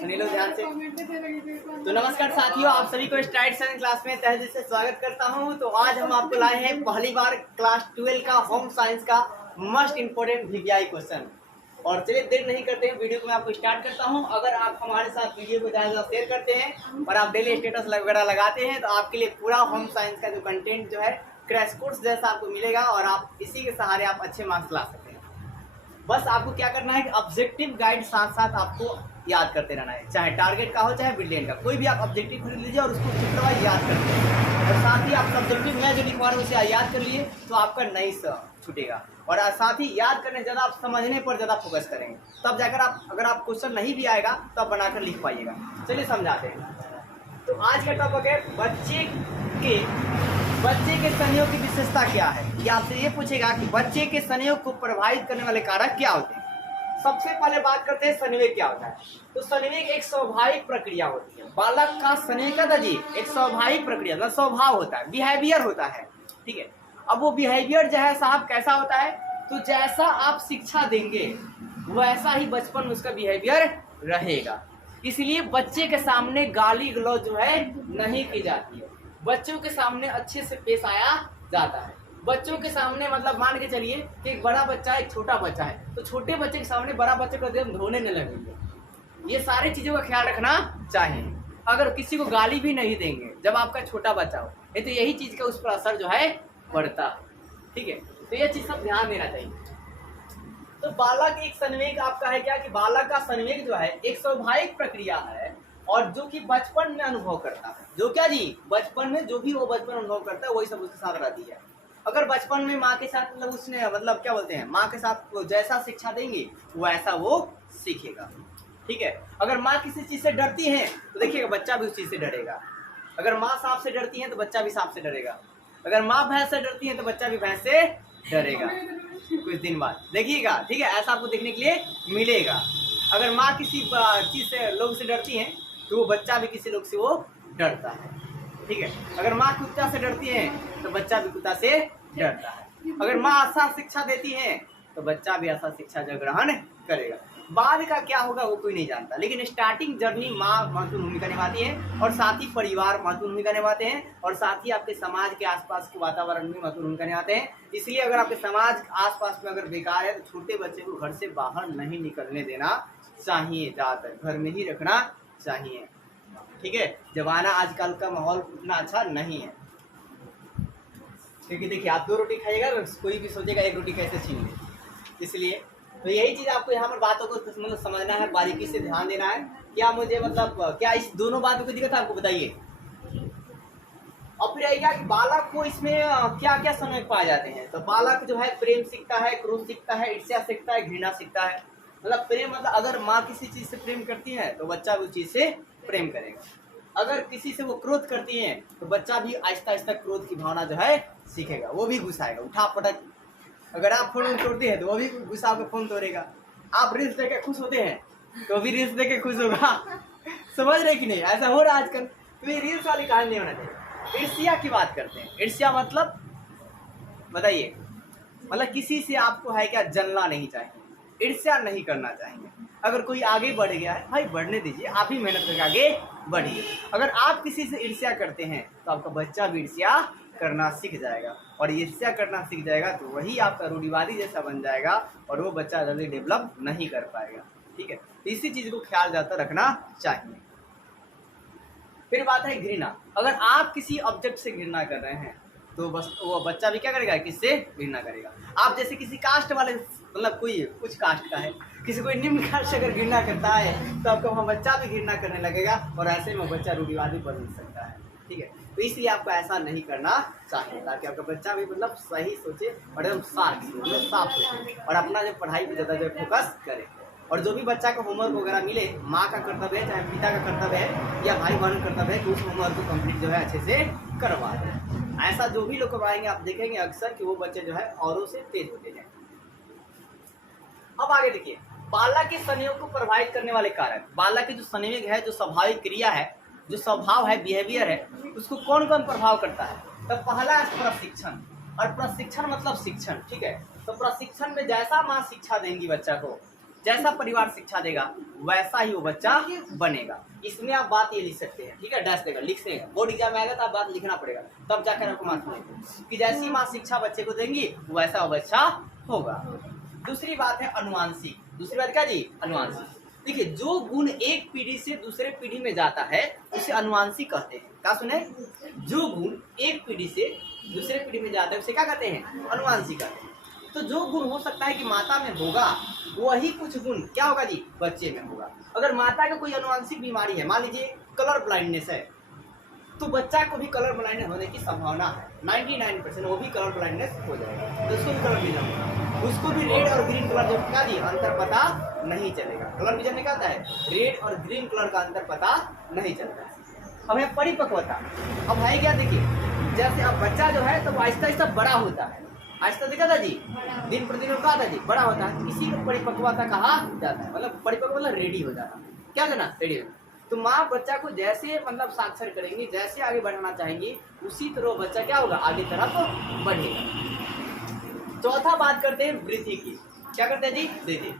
सुनी लो ध्यान से। तो नमस्कार साथियों, आप सभी को स्टार्ट 7 क्लास में तहे दिल से स्वागत करता हूं। तो आज हम आपको लाए हैं पहली बार क्लास 12 का होम साइंस का मोस्ट इम्पोर्टेंट वीवीआई क्वेश्चन। और चलिए देर नहीं करते हैं, वीडियो को मैं आपको स्टार्ट करता हूं। अगर आप हमारे साथ वीडियो को ज़्यादा शेयर करते हैं और आप डेली स्टेटस वगैरह लगाते हैं तो आपके लिए पूरा होम साइंस का जो कंटेंट जो है क्रैश कोर्स जैसा आपको मिलेगा और आप इसी के सहारे आप अच्छे मार्क्स ला सकते हैं। बस आपको क्या करना है कि ऑब्जेक्टिव गाइड साथ साथ आपको याद करते रहना है, चाहे टारगेट का हो चाहे बिलियन का, कोई भी आप ऑब्जेक्टिव खरीद लीजिए और उसको चित्र वाइज याद करते हैं। और साथ ही आप सब्जेक्टिव में जो लिखवा रहे हैं उसे याद कर लिए तो आपका नहीं छूटेगा। और साथ ही याद करने ज़्यादा आप समझने पर ज़्यादा फोकस करेंगे, तब जाकर आप अगर आप क्वेश्चन नहीं भी आएगा तब बनाकर लिख पाइएगा। चलिए समझाते हैं। तो आज का टॉपिक है बच्चे के संयोग की विशेषता क्या है। ये आपसे ये पूछेगा कि बच्चे के संयोग को प्रभावित करने वाले कारक क्या होते हैं। सबसे पहले बात करते हैं संवेग क्या होता है। तो संवेग एक स्वाभाविक प्रक्रिया होती है। बालक का संवेग का जी एक स्वाभाविक प्रक्रिया मतलब स्वभाव होता है, बिहेवियर होता है, ठीक है। अब वो बिहेवियर जो है साहब कैसा होता है, तो जैसा आप शिक्षा देंगे वैसा ही बचपन में उसका बिहेवियर रहेगा। इसलिए बच्चे के सामने गाली गलौज जो है नहीं की जाती है, बच्चों के सामने अच्छे से पेश आया जाता है। बच्चों के सामने मतलब मान के चलिए कि एक बड़ा बच्चा एक छोटा बच्चा है तो छोटे बच्चे के सामने बड़ा बच्चे को धोने नहीं लगेंगे। ये सारी चीजों का ख्याल रखना चाहिए। अगर किसी को गाली भी नहीं देंगे जब आपका छोटा बच्चा हो, ये तो यही चीज का उस पर असर जो है पड़ता है, ठीक है। तो ये चीज सब ध्यान देना चाहिए। तो बालक एक संवेग आपका है क्या कि बालक का संवेग जो है एक स्वाभाविक प्रक्रिया है और जो कि बचपन में अनुभव करता है। जो क्या जी बचपन में जो भी वो बचपन अनुभव करता है वही सब उसके साथ रहती है। अगर बचपन में माँ के साथ मतलब उसने मतलब क्या बोलते हैं माँ के साथ वो जैसा शिक्षा देंगे वैसा वो सीखेगा, ठीक है। अगर माँ किसी चीज से डरती है तो देखिएगा बच्चा भी उस चीज से डरेगा। अगर माँ सांप से डरती है तो बच्चा भी सांप से डरेगा। अगर माँ भैंस से डरती है तो बच्चा भी भैंस से डरेगा कुछ दिन बाद, देखिएगा, ठीक है। ऐसा आपको देखने के लिए मिलेगा। अगर माँ किसी चीज से लोग से डरती है तो वो बच्चा भी किसी लोग से वो डरता है, ठीक है। अगर माँ कुत्ता से डरती है तो बच्चा भी कुत्ता से डरता है। अगर माँ आसान शिक्षा देती है तो बच्चा भी आसान शिक्षा जो ग्रहण करेगा। बाद का क्या होगा वो कोई नहीं जानता, लेकिन स्टार्टिंग जर्नी माँ महत्वपूर्ण भूमिका निभाती है और साथ ही परिवार महत्वपूर्ण भूमिका निभाते हैं और साथ ही आपके समाज के आसपास के वातावरण भी महत्वपूर्ण भूमिका निभाते हैं। इसलिए अगर आपके समाज आसपास में अगर बेकार है तो छोटे बच्चे को घर से बाहर नहीं निकलने देना चाहिए, ज़्यादातर घर में ही रखना चाहिए, ठीक है। जमाना आजकल का माहौल उतना अच्छा नहीं है, क्योंकि देखिए आप 2 रोटी खाइएगा तो कोई भी सोचेगा 1 रोटी कैसे छीन ले। इसलिए तो यही चीज़ आपको यहाँ पर बातों को मतलब समझना है, बारीकी से ध्यान देना है। क्या मुझे मतलब क्या इस दोनों बातों की दिक्कत है आपको बताइए। और फिर आएगा कि बालक को इसमें क्या क्या समय पाए जाते हैं। तो बालक जो है प्रेम सीखता है, क्रोध सीखता है, ईर्ष्या सीखता है, घृणा सीखता है। मतलब प्रेम मतलब अगर माँ किसी चीज़ से प्रेम करती है तो बच्चा भी उस चीज़ से प्रेम करेगा। अगर किसी से वो क्रोध करती है तो बच्चा भी आहिस्ता आहिस्ता क्रोध की भावना जो है सीखेगा, वो भी घुसाएगा उठा पटक। अगर आप फोन तोड़ते हैं तो वो भी घुसा के फोन तोड़ेगा। आप रील्स देख के खुश होते हैं तो भी रील्स देख के खुश होगा। समझ रहे कि नहीं, ऐसा हो रहा आजकल। तो ये रील्स वाली कहानी नहीं होना चाहिए। ईर्ष्या की बात करते हैं। ईर्ष्या मतलब बताइए, मतलब किसी से आपको है क्या जलना नहीं चाहिए, ईर्ष्या नहीं करना चाहिए। अगर कोई आगे बढ़ गया है भाई बढ़ने दीजिए, आप ही मेहनत करके आगे बढ़िए। अगर आप किसी से ईर्ष्या करते हैं तो आपका बच्चा भी ईर्ष्या करना सीख जाएगा और ईर्ष्या करना सीख जाएगा तो वही आपका रूढ़िवादी जैसा बन जाएगा और वो बच्चा जल्दी डेवलप नहीं कर पाएगा, ठीक है। तो इसी चीज को ख्याल जाता रखना चाहिए। फिर बात है घृणा। अगर आप किसी ऑब्जेक्ट से घृणा कर रहे हैं तो बस वो बच्चा भी क्या करेगा, किससे घृणा करेगा। आप जैसे किसी कास्ट वाले मतलब कोई कुछ कास्ट का है, किसी कोई निम्न कास्ट से अगर घृणा करता है तो आपका वहाँ बच्चा भी घृणा करने लगेगा और ऐसे में बच्चा रूढ़िवादी बन सकता है, ठीक है। तो इसलिए आपको ऐसा नहीं करना चाहिए ताकि आपका बच्चा भी मतलब सही सोचे और एकदम साफ सोचे और अपना जो पढ़ाई पर ज़्यादा जो फोकस करे। और जो भी बच्चा का होमवर्क वगैरह मिले, माँ का कर्तव्य है चाहे पिता का कर्तव्य है या भाई बहन का कर्तव्य है कि उस होमवर्क को कंप्लीट जो है अच्छे से करवा दें। ऐसा जो भी लोग करवाएंगे आप देखेंगे अक्सर कि वो बच्चे जो है औरों से तेज होते जाएंगे। अब आगे देखिए, बालक के संयोग को प्रभावित करने वाले कारक। बालक की जो संयोग है, जो स्वाभाविक क्रिया है, जो स्वभाव है, बिहेवियर है, उसको कौन कौन प्रभाव करता है। तो पहला है प्रशिक्षण। और प्रशिक्षण मतलब शिक्षण, ठीक है। तो प्रशिक्षण में जैसा माँ शिक्षा देंगी बच्चा को जैसा परिवार शिक्षा देगा वैसा ही वो बच्चा बनेगा। इसमें आप बात ये लिख सकते हैं, ठीक है, डैश देगा, लिख देगा, बोर्ड एग्जाम में आएगा तो आप बात लिखना पड़ेगा, तब जाकर आपको मार्क्स मिलेंगे कि जैसी माँ शिक्षा बच्चे को देंगी वैसा वो बच्चा होगा। दूसरी बात है अनुवांशिक। दूसरी बात क्या जी? अनुवांशिक। देखिए, जो गुण एक पीढ़ी से दूसरे पीढ़ी में जाता है उसे अनुवांशिक कहते हैं। क्या सुने? जो गुण एक पीढ़ी से दूसरे पीढ़ी में जाता है उसे क्या कहते हैं? अनुवांशिक कहते हैं। तो जो गुण हो सकता है कि माता में होगा वही कुछ गुण क्या होगा जी? बच्चे में होगा। अगर माता का कोई अनुवांशिक बीमारी है, मान लीजिए कलर ब्लाइंडनेस है, तो बच्चा को भी कलर ब्लाइंडनेस होने की संभावना है 99%, वो भी कलर ब्लाइंडनेस हो जाएगा, तो उसको भी कलर विजन होगा। उसको भी रेड और ग्रीन कलर जो क्या जी अंतर पता नहीं चलेगा। कलर विजन में क्या होता है? रेड और ग्रीन कलर का अंतर पता नहीं चलता। अब है परिपक्वता। अब है क्या? देखिए, जैसे अब बच्चा जो है तो आहिस्ता आहिस्ता बड़ा होता है, आहिस्ता देखा था जी, दिन प्रतिदिन कहा था जी बड़ा होता है, इसी को परिपक्वता कहा जाता है। मतलब परिपक्व मतलब रेडी हो जाना, क्या करना? रेडी हो। तो माँ बच्चा को जैसे मतलब साक्षर करेंगी, जैसे आगे बढ़ाना चाहेंगी, उसी तरह बच्चा क्या होगा? आगे तरफ बढ़ेगा। चौथा बात करते हैं वृद्धि की। क्या करते हैं जी? वृद्धि।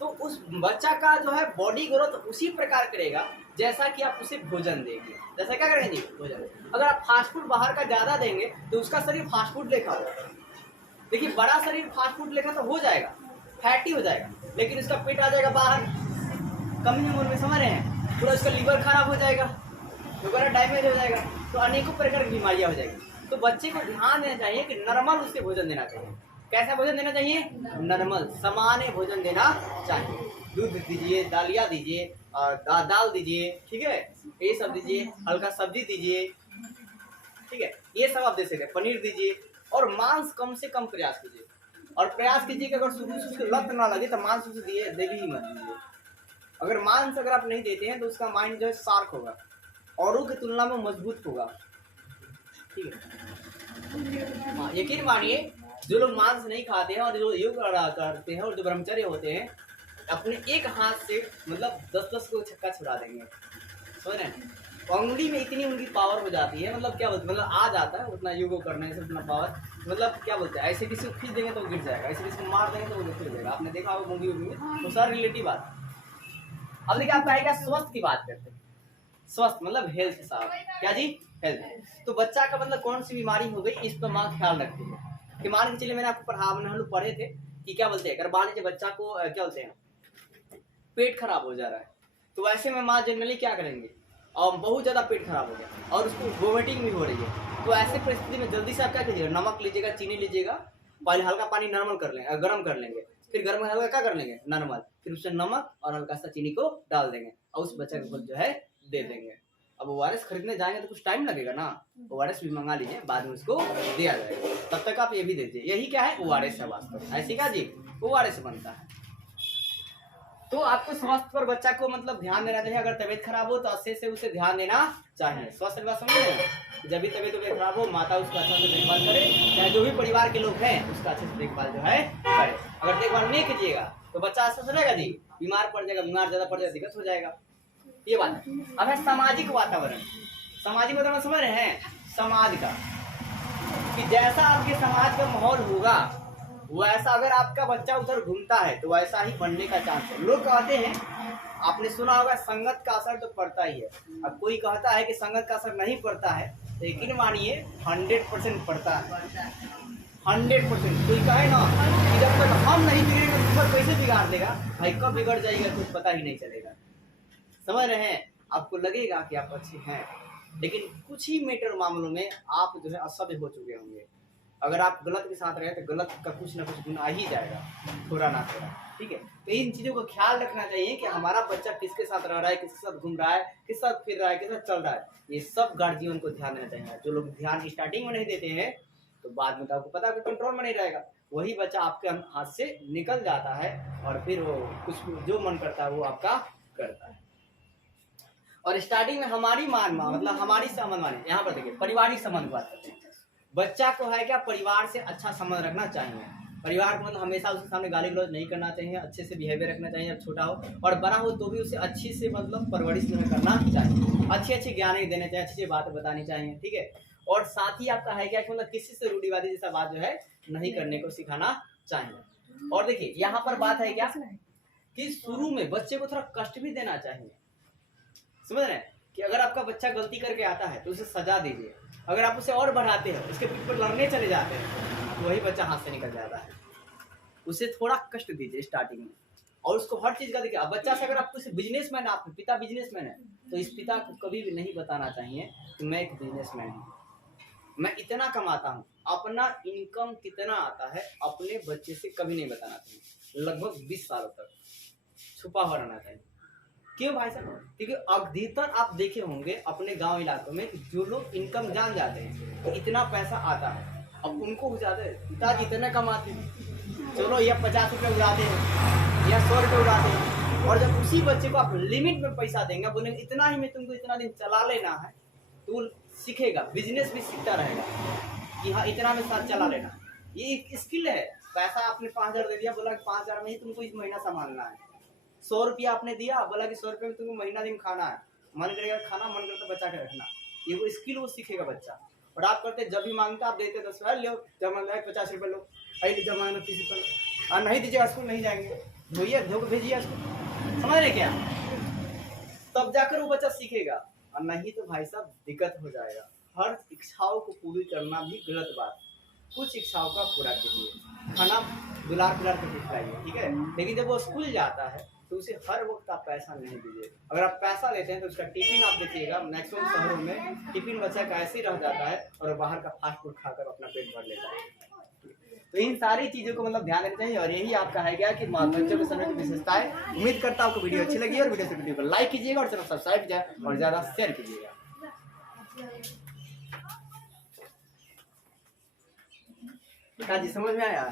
तो उस बच्चा का जो है बॉडी ग्रोथ उसी प्रकार करेगा जैसा कि आप उसे भोजन देंगे। जैसा क्या करेंगे जी? भोजन। अगर आप फास्ट फूड बाहर का ज्यादा देंगे तो उसका शरीर फास्ट फूड लेखा होगा। देखिए, बड़ा शरीर फास्ट फूड लेखा तो हो जाएगा, फैटी हो जाएगा, लेकिन उसका पेट आ जाएगा बाहर कम ही उम्र में, समझ रहे हैं? पूरा उसका लीवर खराब हो जाएगा, वगैरह डैमेज हो जाएगा, तो अनेकों प्रकार की बीमारियां हो जाएगी। तो बच्चे को ध्यान देना चाहिए कि नॉर्मल उसके भोजन देना चाहिए। कैसा भोजन देना चाहिए? नॉर्मल सामान्य भोजन देना चाहिए। दूध दीजिए, दालिया दीजिए, और दाल दीजिए, ठीक है, ये सब दीजिए, हल्का सब्जी दीजिए, ठीक है, ये सब आप दे सकते हैं। पनीर दीजिए और मांस कम से कम प्रयास कीजिए, और प्रयास कीजिए कि अगर शुरू से उसको लत ना लगे तो मांस उसे दिए देवी ही मत दीजिए। अगर मांस अगर आप नहीं देते हैं तो उसका माइंड जो है शार्प होगा, औरों की तुलना में मजबूत होगा, ठीक है। हाँ, यकीन मानिए, जो लोग मांस नहीं खाते हैं और जो योग करते हैं और जो ब्रह्मचर्य होते हैं, अपने एक हाथ से मतलब 10-10 को छक्का छुड़ा देंगे, समझ रहे हैं? अंगुली में इतनी उनकी पावर हो जाती है, मतलब क्या बोलते हैं, मतलब आ जाता है उतना योग करने से, उतना पावर, मतलब क्या बोलते हैं, ऐसे किसी को खींच देंगे तो गिर जाएगा, ऐसे किसी को मार देंगे तो वो गिर जाएगा। आपने देखा होगा मूवी में, तो सर रिलेटिव बात। अब देखिए, आपका आएगा स्वास्थ्य की बात करते हैं। स्वस्थ मतलब हेल्थ साहब, क्या जी? हेल्थ। तो बच्चा का मतलब कौन सी बीमारी हो गई, इस पर माँ ख्याल रखती है। कि मान के चलिए, मैंने आपको हम लोग पढ़े थे कि क्या बोलते हैं, अगर मान लीजिए बच्चा को क्या बोलते हैं, पेट खराब हो जा रहा है, तो वैसे में माँ जनरली क्या करेंगे, और बहुत ज़्यादा पेट खराब हो गया और उसको वोमिटिंग भी हो रही है, तो ऐसे परिस्थिति में जल्दी से आप क्या कीजिएगा, नमक लीजिएगा, चीनी लीजिएगा, पहले हल्का पानी नॉर्मल कर लेंगे, गर्म कर लेंगे, फिर गर्म हल्का क्या कर लेंगे, नॉर्मल, फिर उसमें नमक और हल्का सा चीनी को डाल देंगे और उस बच्चे को जो है दे देंगे। अब ORS खरीदने जाएंगे तो कुछ टाइम लगेगा ना, ORS भी मंगा लीजिए, बाद में उसको दिया जाएगा, तब तक आप ये भी दीजिए। यही क्या है? ORS है वास्तव, ऐसी क्या जी? ORS बनता है। तो आपको स्वास्थ्य पर बच्चा को मतलब ध्यान देना चाहिए। अगर तबीयत खराब हो तो अच्छे से उसे ध्यान देना चाहिए। स्वास्थ्य बात समझ रहे हैं? जब भी तबीयत खराब हो, माता उसका अच्छा से देखभाल करे, चाहे जो भी परिवार के लोग हैं उसका अच्छे से देखभाल जो है करे। अगर देखभाल नहीं कीजिएगा तो बच्चा अच्छा से रहेगा जी, बीमार पड़ जाएगा, बीमार ज्यादा पड़ जाएगा, दिक्कत हो जाएगा। ये बात है। अब है सामाजिक वातावरण। सामाजिक वातावरण समझ रहे हैं? समाज का, कि जैसा आपके समाज का माहौल होगा वैसा अगर आपका बच्चा उधर घूमता है तो वैसा ही बनने का चांस है। लोग कहते हैं, आपने सुना होगा, संगत का असर तो पड़ता ही है। अब कोई कहता है कि संगत का असर नहीं पड़ता है, तो यकीन मानिए 100% पड़ता है, 100%। कोई कहे ना कि जब तक हम नहीं बिगड़ेंगे तो कैसे बिगाड़ देगा, भाई कब बिगड़ जाएगा कुछ पता ही नहीं चलेगा। समझ रहे हैं? आपको लगेगा कि आप अच्छे हैं, लेकिन कुछ ही मीटर मामलों में आप जो है असभ्य हो चुके होंगे। अगर आप गलत के साथ रहे तो गलत का कुछ ना कुछ गुण आ ही जाएगा, थोड़ा ना थोड़ा, ठीक है। तो इन चीज़ों को ख्याल रखना चाहिए कि हमारा बच्चा किसके साथ रह रहा है, किसके साथ घूम रहा है, किस साथ फिर रहा है, किस साथ चल रहा है, ये सब गार्जियन को ध्यान देना चाहिए। जो लोग ध्यान स्टार्टिंग में नहीं देते हैं तो बाद में तो आपको पता है कंट्रोल में नहीं रहेगा, वही बच्चा आपके हाथ से निकल जाता है और फिर वो कुछ जो मन करता है वो आपका करता है। और स्टार्टिंग में हमारी मतलब हमारी संबंध माने, यहाँ पर देखिए पारिवारिक संबंध की बात करते हैं। बच्चा को है क्या, परिवार से अच्छा संबंध रखना चाहिए। परिवार को मतलब हमेशा उसके सामने गाली गलौज नहीं करना चाहिए, अच्छे से बिहेवियर रखना चाहिए। जब छोटा हो और बड़ा हो तो भी उसे अच्छी से मतलब परवरिश करना चाहिए, अच्छे ज्ञान देने चाहिए, अच्छी बातें बतानी चाहिए, ठीक है। और साथ ही आपका है क्या कि मतलब किसी से रूढ़िवादी जैसा बात जो है नहीं करने को सिखाना चाहिए। और देखिए यहाँ पर बात है क्या कि शुरू में बच्चे को थोड़ा कष्ट भी देना चाहिए, समझ रहे हैं कि अगर आपका बच्चा गलती करके आता है तो उसे सजा दीजिए, अगर आप उसे और बढ़ाते हो, उसके पीठ पर लड़ने चले जाते हैं तो वही बच्चा हाथ से निकल जाता है। उसे थोड़ा कष्ट दीजिए स्टार्टिंग में, और उसको हर चीज़ का देखिए। अब बच्चा से अगर आपको बिजनेसमैन, आपके पिता बिजनेसमैन है तो इस पिता को कभी भी नहीं बताना चाहिए कि मैं एक बिजनेसमैन हूँ, मैं इतना कमाता हूँ। अपना इनकम कितना आता है अपने बच्चे से कभी नहीं बताना चाहिए, लगभग 20 सालों तक छुपा हुआ रहना चाहिए। क्यों भाई साहब? क्योंकि अधिकतर आप देखे होंगे अपने गांव इलाकों में जो लोग इनकम जान जाते हैं तो इतना पैसा आता है, अब उनको हो जाता है पिताजी इतना कमाते हैं, चलो या 50 रुपये उड़ाते हैं या 100 रुपये उड़ाते हैं, और जब उसी बच्चे को आप लिमिट में पैसा देंगे, बोलेंगे इतना ही में तुमको इतना दिन चला लेना है, तो वो सीखेगा, बिजनेस भी सीखता रहेगा कि हाँ इतना में साथ चला लेना। ये एक स्किल है। पैसा आपने 5,000 दे दिया, बोला कि 5,000 में ही तुमको इस महीना संभालना है। 100 रुपया आपने दिया, बोला कि 100 रुपये में तुमको महीना दिन खाना है, मन करेगा खाना, मन करता बचा के रखना। ये वो स्किल वो सीखेगा बच्चा। और आप करते जब भी मांगता आप देते 10 रुपये, लो जब मांगा 50 रुपये लो, अरे जब मांगना 30 रुपये लो, और नहीं दीजिएगा स्कूल नहीं जाएंगे, धोइए धो के भेजिए स्कूल, समझ रहे क्या? तब जाकर वो बच्चा सीखेगा, और नहीं तो भाई साहब दिक्कत हो जाएगा। हर इच्छाओं को पूरी करना भी गलत बात, कुछ इच्छाओं का पूरा कीजिए। खाना दुलार दुलार के खिलाइए, ठीक है, लेकिन जब वो स्कूल जाता है तो उसे हर वक्त आप पैसा नहीं दीजिए। अगर आप पैसा लेते हैं तो उसका टिफिन आप देखिएगा, मैक्सिमम शहरों में टिफिन बच्चा का ऐसे ही रह जाता है और बाहर का फास्ट फूड खाकर अपना पेट भर लेता है। तो इन सारी चीज़ों को मतलब ध्यान रखना चाहिए, और यही आपका है क्या कि बच्चों के समय की विशेषताएं। उम्मीद करता हूँ आपको वीडियो अच्छी लगी, और वीडियो को लाइक कीजिएगा और चैनल सब्सक्राइब कीजिएगा और ज़्यादा शेयर कीजिएगा। जी समझ में आया?